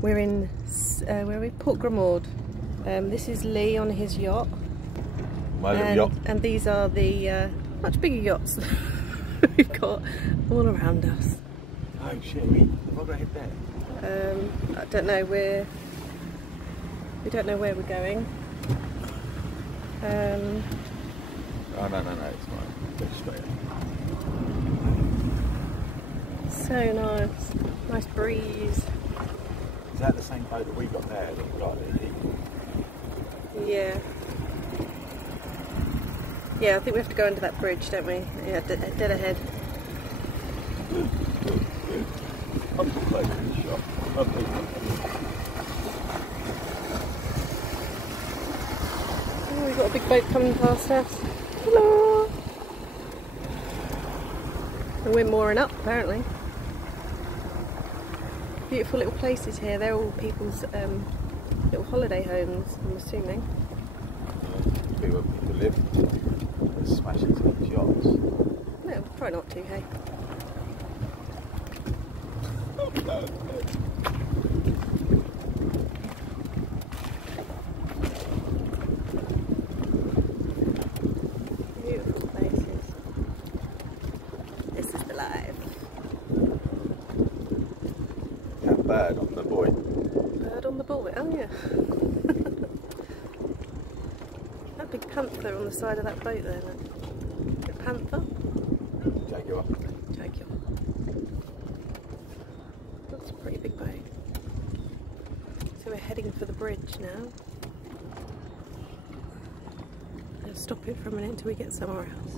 We're in, where are we? Port Grimaud. This is Lee on his yacht. My little yacht. And these are the much bigger yachts we've got all around us. Oh shit, we're going to head there. I don't know, we don't know where we're going. Oh no, it's fine. Go straight up. So nice. Nice breeze. Is that the same boat that we got there? That we got Yeah. Yeah, I think we have to go under that bridge, don't we? Yeah, dead ahead. I'm too close to the shop. Oh, we've got a big boat coming past us. Hello! And we're mooring up, apparently. Beautiful little places here. They're all people's little holiday homes, I'm assuming. Be where people live. Smash into these yachts. No, probably not too, hey. Beautiful places. This is the life. That bird on the buoy. Bird on the buoy, oh yeah. That big panther on the side of that boat there, look. The panther? Jaguar. Jaguar. That's a pretty big boat. So we're heading for the bridge now. I'll stop it for a minute until we get somewhere else.